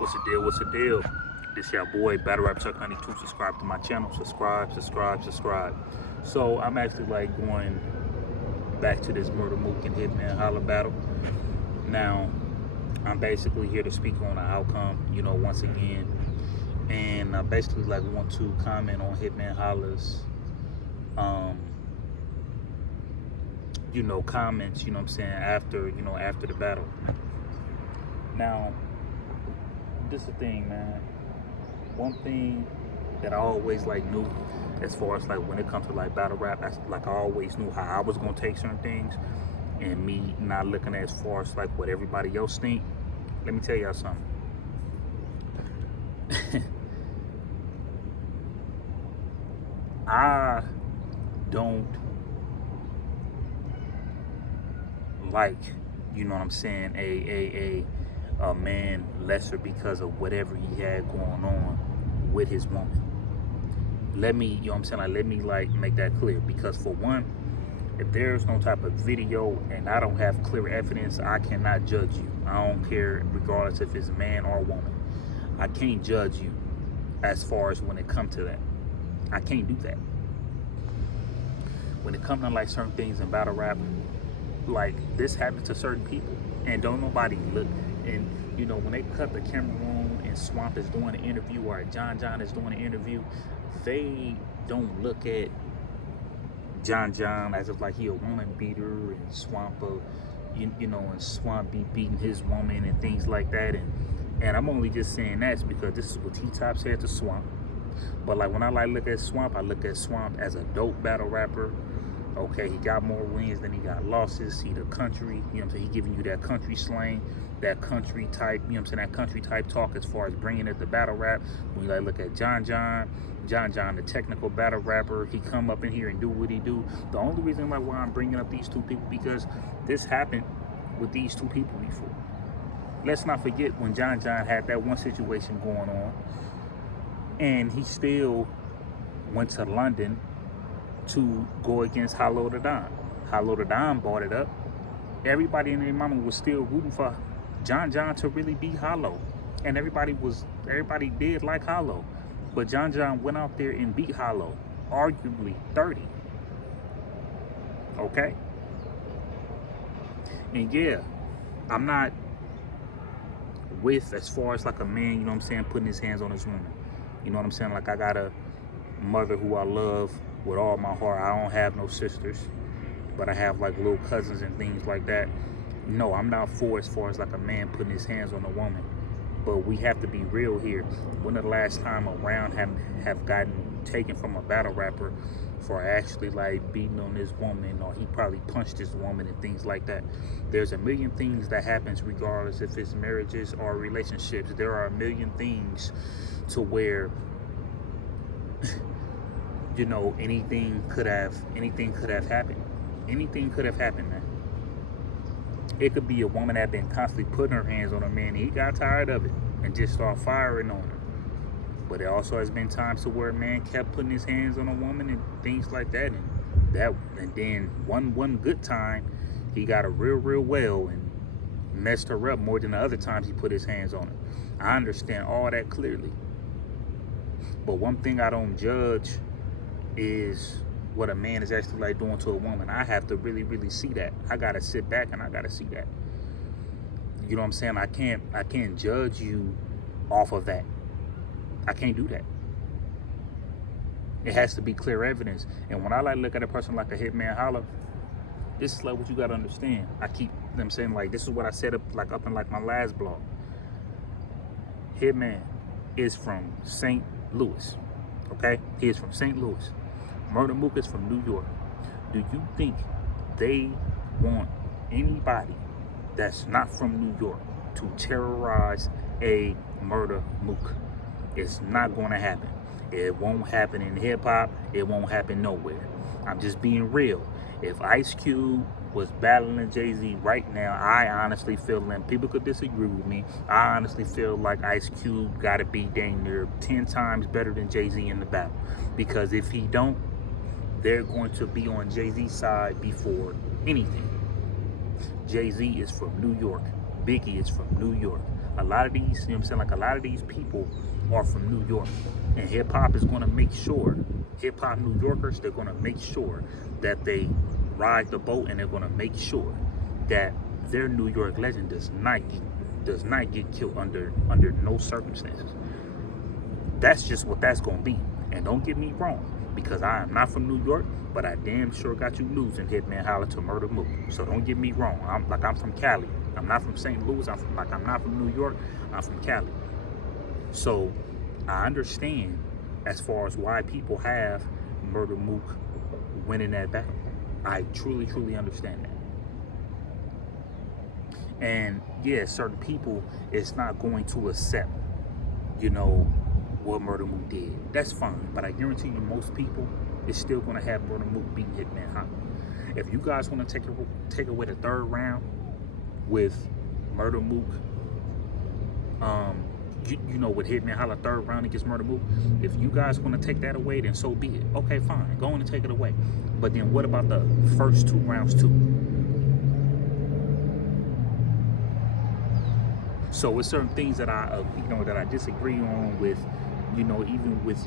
What's the deal? What's the deal? This your boy Battle Rap Chuck Honey 2. Subscribe to my channel. Subscribe. So I'm actually like going back to this murder mook and Hitman holla battle. Now I'm basically here to speak on the outcome, once again. And I basically like want to comment on Hitman holla's comments, what I'm saying, after the battle. Now, this is the thing, man. One thing that I always knew, as far as when it comes to battle rap, I always knew how I was gonna take certain things, and me not looking at as far as what everybody else think. Let me tell y'all something. I don't like, a man lesser because of whatever he had going on with his woman. Let me, let me make that clear, because for one, if there's no type of video and I don't have clear evidence, I cannot judge you. I don't care regardless if it's a man or a woman. I can't judge you as far as when it comes to that. I can't do that. When it comes to certain things in battle rap, this happens to certain people, and don't nobody look. And when they cut the camera on and Swamp is doing an interview, or John is doing an interview, they don't look at John as if he a woman beater, and Swamp and Swamp be beating his woman and things like that. And I'm only just saying that because this is what T-Top said to Swamp. But when I look at Swamp, I look at Swamp as a dope battle rapper. Okay, he got more wins than he got losses. He the country, he giving you that country slang, that country type, that country type talk as far as bringing it to battle rap. When you look at John, the technical battle rapper, he come up in here and do what he do. The only reason why I'm bringing up these two people, because this happened with these two people before. Let's not forget when John had that one situation going on, and he still went to London to go against Hollow the Don. Hollow the Don brought it up. Everybody in their mama was still rooting for John to really beat Hollow. And everybody did like Hollow. But John went out there and beat Hollow, arguably 30. Okay? And yeah, I'm not with as far as a man, putting his hands on his woman. I got a mother who I love with all my heart. I don't have no sisters, but I have little cousins and things like that. No, I'm not for as far as a man putting his hands on a woman. But we have to be real here. When the last time a round have gotten taken from a battle rapper for actually beating on this woman, or he probably punched this woman and things like that? There's a million things that happens regardless if it's marriages or relationships. There are a million things to where anything could have happened. Anything could have happened, man. It could be a woman that been constantly putting her hands on a man, and he got tired of it and just started firing on her. But it also has been times to where a man kept putting his hands on a woman and things like that, and then one good time he got her real well and messed her up more than the other times he put his hands on her. I understand all that clearly. But one thing I don't judge is what a man is actually doing to a woman. I have to really see that. I gotta sit back and I gotta see that. You know what I'm saying? I can't judge you off of that. I can't do that. It has to be clear evidence. And when I look at a person like a Hitman holla, this is what you gotta understand. I keep them saying this is what I said up in my last blog. Hitman is from St. Louis. Okay? He is from St. Louis. Murda Mook is from New York. Do you think they want anybody that's not from New York to terrorize a Murda Mook? It's not going to happen. It won't happen in hip-hop. It won't happen nowhere. I'm just being real. If Ice Cube was battling Jay-Z right now, I honestly feel, and people could disagree with me, I honestly feel like Ice Cube got to be dang near 10 times better than Jay-Z in the battle. Because if he don't, they're going to be on Jay-Z's side before anything. Jay-Z is from New York. Biggie is from New York. A lot of these, you know what I'm saying, like a lot of these people are from New York, and hip hop is going to make sure, hip hop New Yorkers, they're going to make sure that they ride the boat, and they're going to make sure that their New York legend does not get killed under no circumstances. That's just what that's going to be. And don't get me wrong, because I am not from New York, but I damn sure got you losing Hitman Holla to Murder Mook. So don't get me wrong. I'm from Cali. I'm not from St. Louis. I'm not from New York. I'm from Cali. So I understand as far as why people have Murder Mook winning that battle. I truly, truly understand that. And yeah, certain people, it's not going to accept, you know, what Murder Mook did. That's fine, but I guarantee you most people is still going to have Murder Mook beating Hitman Holla. If you guys want to take away the third round with Murder Mook, you know, with Hitman Holla third round against Murder Mook, if you guys want to take that away, then so be it. Okay, fine, go on and take it away. But then what about the first two rounds too? So it's certain things that I disagree on with, you know, even with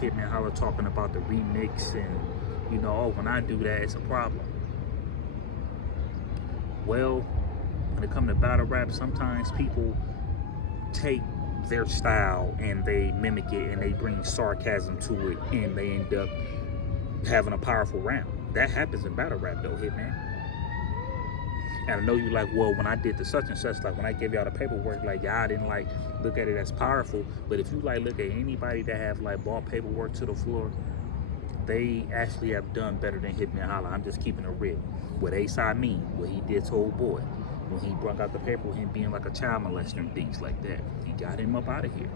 Hitman Holla talking about the remix and, you know, oh, when I do that, it's a problem. Well, when it comes to battle rap, sometimes people take their style and they mimic it and they bring sarcasm to it and they end up having a powerful round. That happens in battle rap though, Hitman. And I know you like, well, when I did the such and such, like when I gave y'all the paperwork, like y'all didn't like look at it as powerful. But if you like look at anybody that have like brought paperwork to the floor, they actually have done better than Hitman Holla. I'm just keeping it real. What A-Side mean, what he did to old boy, when he brought out the paper, him being like a child molester and things like that, he got him up out of here.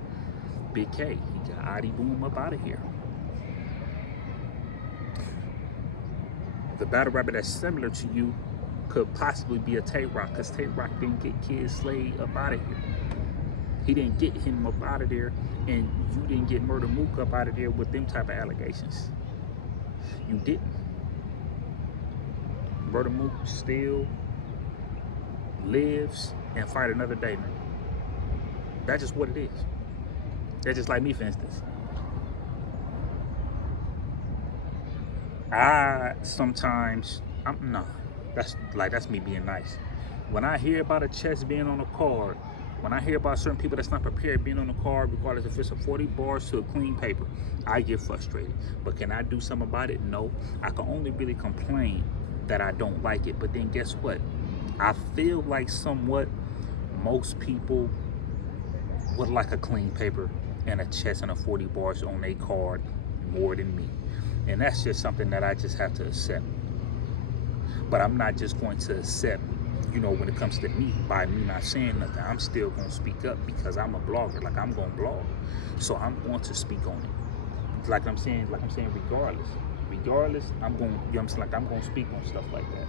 Big K, he got Adi Boom up out of here. The battle rapper that's similar to you could possibly be a Tay-Rock, because Tay-Rock didn't get Kid Slade up out of here. He didn't get him up out of there, and you didn't get Murder Mook up out of there with them type of allegations. You didn't. Murder Mook still lives and fight another day, man. That's just what it is. That's just like me, for instance. That's me being nice. When I hear about a chest being on a card, when I hear about certain people that's not prepared being on the card, regardless if it's a 40 bars to a clean paper, I get frustrated. But can I do something about it? No. I can only really complain that I don't like it. But then guess what? I feel like somewhat most people would like a clean paper and a chest and a 40 bars on a card more than me. And that's just something that I just have to accept. But I'm not just going to accept, you know, when it comes to me, by me not saying nothing. I'm still going to speak up because I'm a blogger. Like, I'm going to blog. So I'm going to speak on it. Like I'm saying, regardless, I'm going, you know what I'm saying, like I'm going to speak on stuff like that.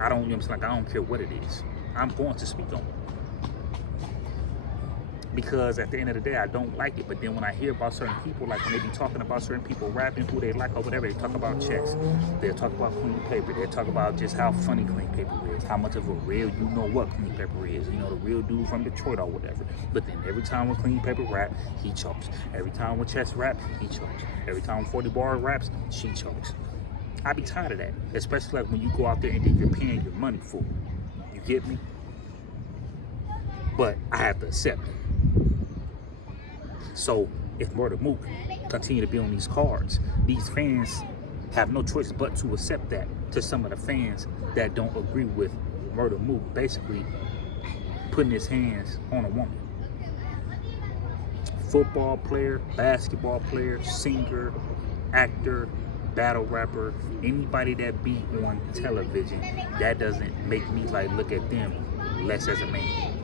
I don't, you know what I'm saying, like I don't care what it is. I'm going to speak on it. Because at the end of the day, I don't like it. But then when I hear about certain people, like when they be talking about certain people rapping, who they like or whatever, they talk about checks. They'll talk about clean paper. They'll talk about just how funny clean paper is, how much of a real, you know what clean paper is. You know, the real dude from Detroit or whatever. But then every time when clean paper rap, he chokes. Every time when chess rap, he chokes. Every time when 40 bar raps, she chokes. I be tired of that. Especially like when you go out there and then you're paying your money for it. You get me? But I have to accept it. So if Murder Mook continue to be on these cards, these fans have no choice but to accept that. To some of the fans that don't agree with Murder Mook basically putting his hands on a woman. Football player, basketball player, singer, actor, battle rapper, anybody that be on television, that doesn't make me like look at them less as a man.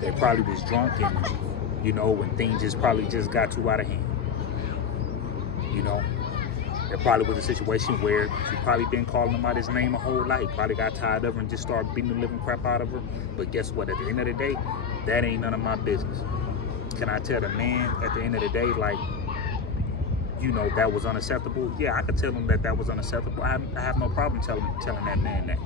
They probably was drunk and, you know, when things just probably just got too out of hand. You know, there probably was a situation where he probably been calling him out his name a whole life. Probably got tired of her and just started beating the living crap out of her. But guess what? At the end of the day, that ain't none of my business. Can I tell the man at the end of the day, like, you know, that was unacceptable? Yeah, I could tell him that was unacceptable. I have no problem telling that man that.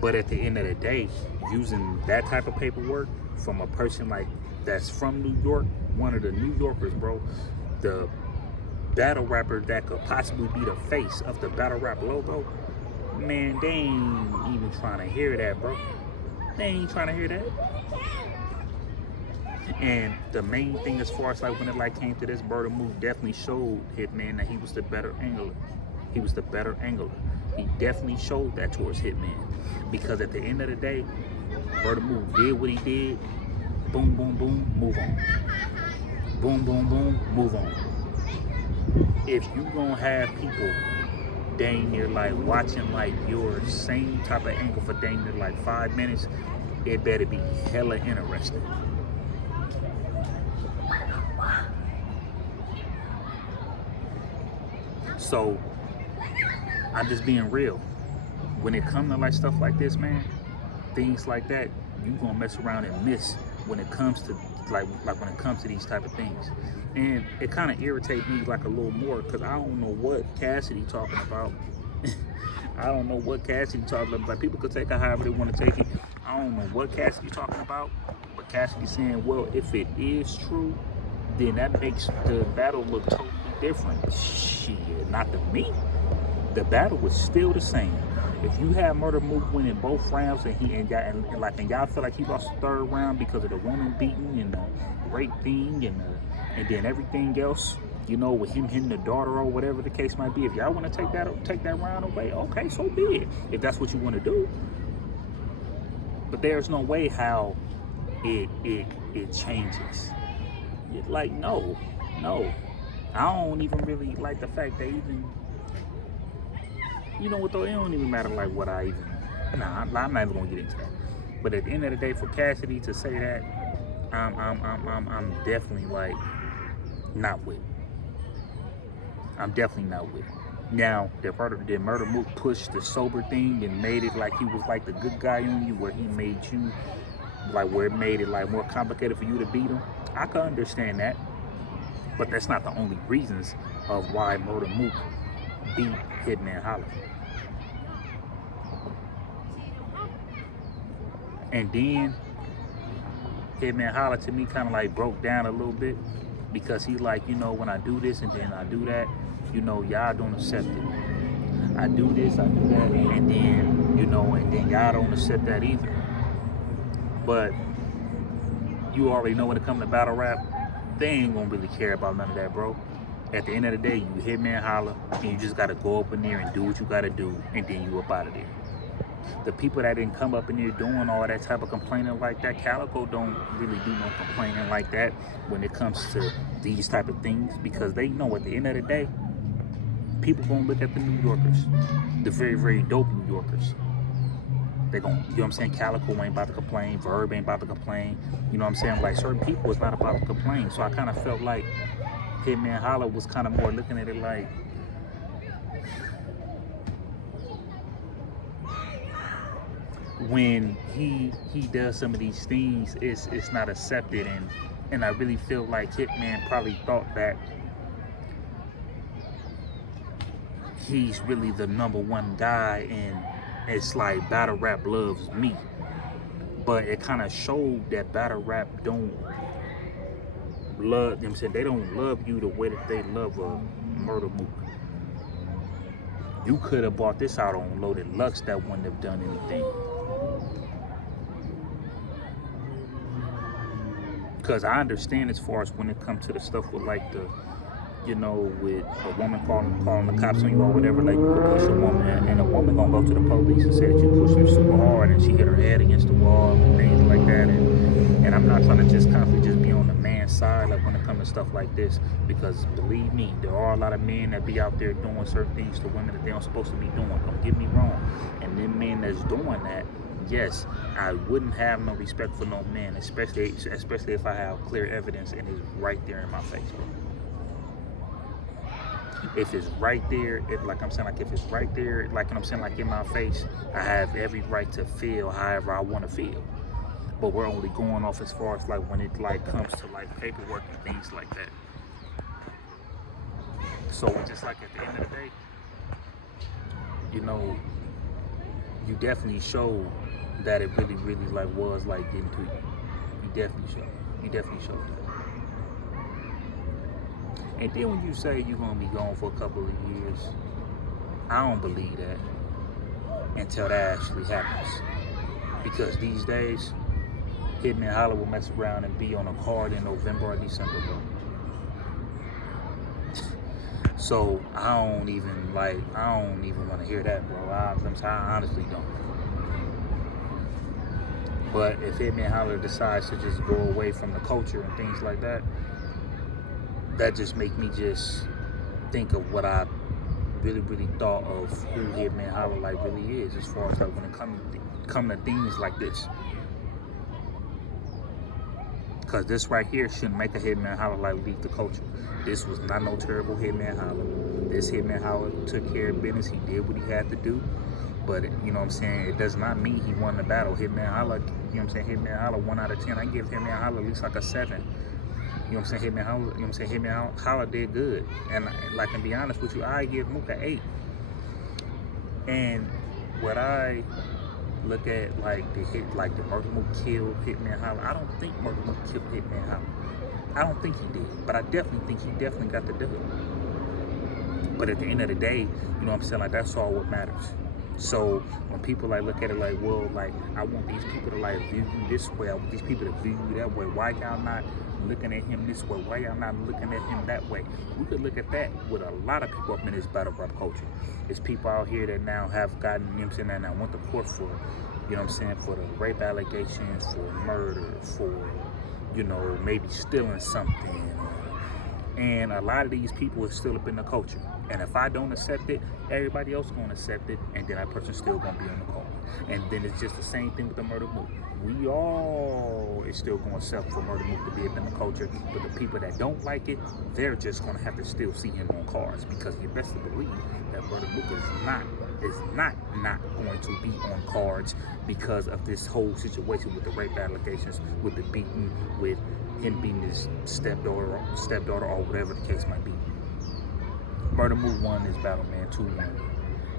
But at the end of the day, using that type of paperwork from a person like that's from New York, one of the New Yorkers, bro, the battle rapper that could possibly be the face of the battle rap logo, man, they ain't even trying to hear that, bro. They ain't trying to hear that. And the main thing, as far as like when it like came to this, Murda Mook definitely showed Hitman that he was the better angler. He was the better angler. He definitely showed that towards Hitman, because at the end of the day, Murda Mook did what he did. Boom, boom, boom, move on. Boom, boom, boom, move on. If you gonna have people dang near like watching like your same type of angle for dang near like 5 minutes, it better be hella interesting. So I'm just being real. When it comes to like stuff like this, man, things like that, you gonna mess around and miss when it comes to like when it comes to these type of things. And it kind of irritates me like a little more, because I don't know what Cassidy talking about. I don't know what Cassidy talking about. Like, people could take it however they want to take it. I don't know what Cassidy talking about, but Cassidy saying, well, if it is true, then that makes the battle look totally different. Shit, not to me. The battle was still the same. If you had Murda Mook winning both rounds and y'all feel like he lost the third round because of the woman beating and the rape thing and then everything else, you know, with him hitting the daughter or whatever the case might be. If y'all want to take that round away, okay, so be it. If that's what you want to do. But there's no way how it changes. Like, no. I don't even really like the fact that even, you know what though, it don't even matter like what I even, I'm not even gonna get into that. But at the end of the day, for Cassidy to say that, I'm definitely like not with. I'm definitely not with. Now, did Murda Mook push the sober thing and made it like he was like the good guy on you, where he made you like, where it made it like more complicated for you to beat him? I can understand that, but that's not the only reasons of why Murda Mook beat Hitman Holla. And then Hitman Holla to me kind of like broke down a little bit, because he like, you know, when I do this and then I do that, you know, y'all don't accept it. I do this, I do that, and then, you know, and then y'all don't accept that either. But you already know when it comes to battle rap, they ain't gonna really care about none of that, bro. At the end of the day, you Hitman Holla, and you just gotta go up in there and do what you gotta do, and then you up out of there. The people that didn't come up in there doing all that type of complaining like that, Calico don't really do no complaining like that when it comes to these type of things, because they know at the end of the day, people gonna look at the New Yorkers, the very, very dope New Yorkers. They gonna, you know what I'm saying, Calico ain't about to complain, Verb ain't about to complain, you know what I'm saying, like certain people is not about to complain. So I kind of felt like Hitman Holla was kind of more looking at it like, when he does some of these things, it's not accepted, and I really feel like Hitman probably thought that he's really the #1 guy, and it's like battle rap loves me. But it kind of showed that battle rap don't love them. Saying they don't love you the way that they love a Murda Mook. You could have bought this out on Loaded Lux, that wouldn't have done anything. Because I understand, as far as when it comes to the stuff with like the, you know, with a woman calling the cops on you or whatever, like you could push a woman, and a woman gonna go to the police and say that you pushed her super hard and she hit her head against the wall and things like that. And I'm not trying to just constantly just be on the man's side like when it comes to stuff like this, because believe me, there are a lot of men that be out there doing certain things to women that they aren't supposed to be doing. Don't get me wrong. And them men that's doing that, yes, I wouldn't have no respect for no man, especially if I have clear evidence and it's right there in my face, bro. If it's right there, if it's right there, like I'm saying, like in my face, I have every right to feel however I want to feel. But we're only going off as far as like when it like comes to like paperwork and things like that. So it's just like at the end of the day, you know, you definitely showed that it really, really like was like getting to you. You definitely showed. You definitely showed that. And then when you say you're gonna be gone for a couple of years, I don't believe that until that actually happens. Because these days, Hitman Holla will mess around and be on a card in November or December, bro. So I don't even want to hear that, bro. I honestly don't. But if Hitman Holla decides to just go away from the culture and things like that, that just make me just think of what I really, really thought of who Hitman Holla like really is, as far as like when it come to things like this. Because this right here shouldn't make a Hitman Holla like leave the culture. This was not no terrible Hitman Holla. This Hitman Holla took care of business. He did what he had to do. But, you know what I'm saying, it does not mean he won the battle. Hitman Holla, you know what I'm saying, Hitman Holla 1 out of 10. I give Hitman Holla at least like a 7. You know what I'm saying, Hitman Holla, you know what I'm saying, Hitman Holla did good. And like, to be honest with you, I give Mook an 8. And what I look at, like the Murda Mook killed Hitman Holla, I don't think Murda Mook killed Hitman Holla. I don't think he did, but I definitely think he definitely got the dub. But at the end of the day, you know what I'm saying, like, that's all what matters. So when people like look at it like, well, like, I want these people to like view you this way, I want these people to view you that way, why y'all not looking at him this way, why y'all not looking at him that way? We could look at that with a lot of people up in this battle rap culture. There's people out here that now have gotten, you know what I'm saying, and I went to court for, you know what I'm saying, for the rape allegations, for murder, for, you know, maybe stealing something. And a lot of these people are still up in the culture. And if I don't accept it, everybody else is going to accept it, and then that person's still going to be on the call. And then it's just the same thing with the Murda Mook. We all is still going to accept for Murda Mook to be up in the culture, but the people that don't like it, they're just going to have to still see him on cards, because you best to believe that Murda Mook is not going to be on cards because of this whole situation with the rape allegations, with the beating, with him being his stepdaughter or whatever the case might be. Murda Mook won this battle, man, 2-1.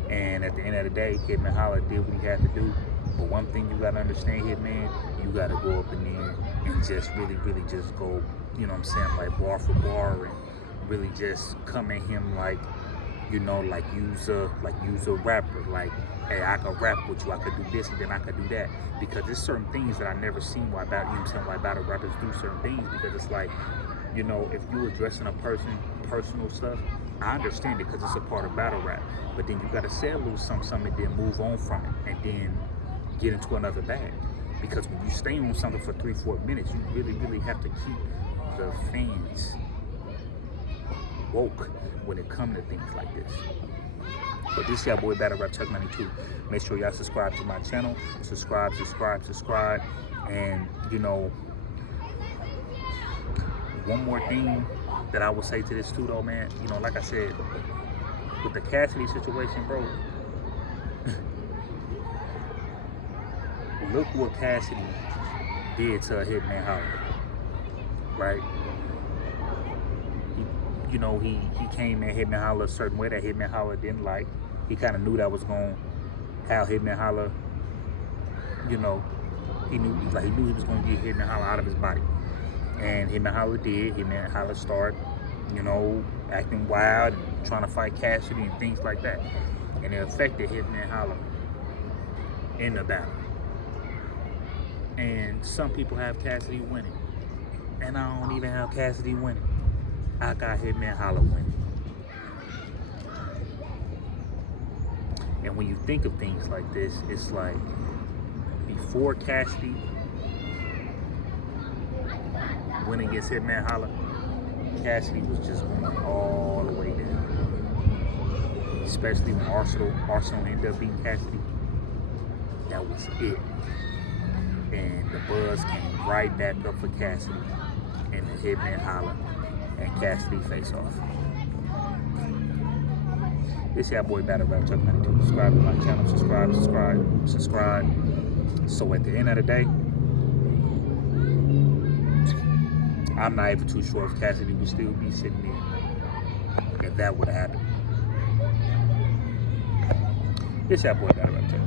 And at the end of the day, Hitman Holla did what he had to do. But one thing you gotta understand, Hitman, you gotta go up in there and just really, really just go, you know what I'm saying, like bar for bar, and really just come at him like, you know, like use a rapper, like, hey, I can rap with you, I could do this and then I could do that. Because there's certain things that I never seen why battle rappers do certain things, because it's like, you know, if you addressing a person, personal stuff, I understand it because it's a part of battle rap. But then you gotta say a little something and then move on from it and then get into another bag. Because when you stay on something for 3-4 minutes, you really, really have to keep the fans woke when it comes to things like this. But this is your boy Battle Rap Chuck 92. Make sure y'all subscribe to my channel. Subscribe. And, you know, one more thing that I will say to this too, though, man. You know, like I said, with the Cassidy situation, bro, look what Cassidy did to a Hitman Holla, right? You know, he came at Hitman Holla a certain way that Hitman Holla didn't like. He kind of knew that was going to how Hitman Holla, you know, he knew he was going to get Hitman Holla out of his body. And Hitman Holla did. Hitman Holla started, you know, acting wild and trying to fight Cassidy and things like that. And it affected Hitman Holla in the battle. And some people have Cassidy winning. And I don't even have Cassidy winning. I got Hitman Holla winning. And when you think of things like this, it's like before Cassidy went against Hitman Holla, Cassidy was just going all the way down. Especially when Arsenal ended up beating Cassidy. That was it. And the buzz came right back up for Cassidy and the Hitman Holla and Cassidy face off. This is your boy Battle Rap Chuck 92. Subscribe to my channel. Subscribe. So at the end of the day, I'm not even too sure if Cassidy would still be sitting there if that would have happened. This is your boy Battle Rap Chuck.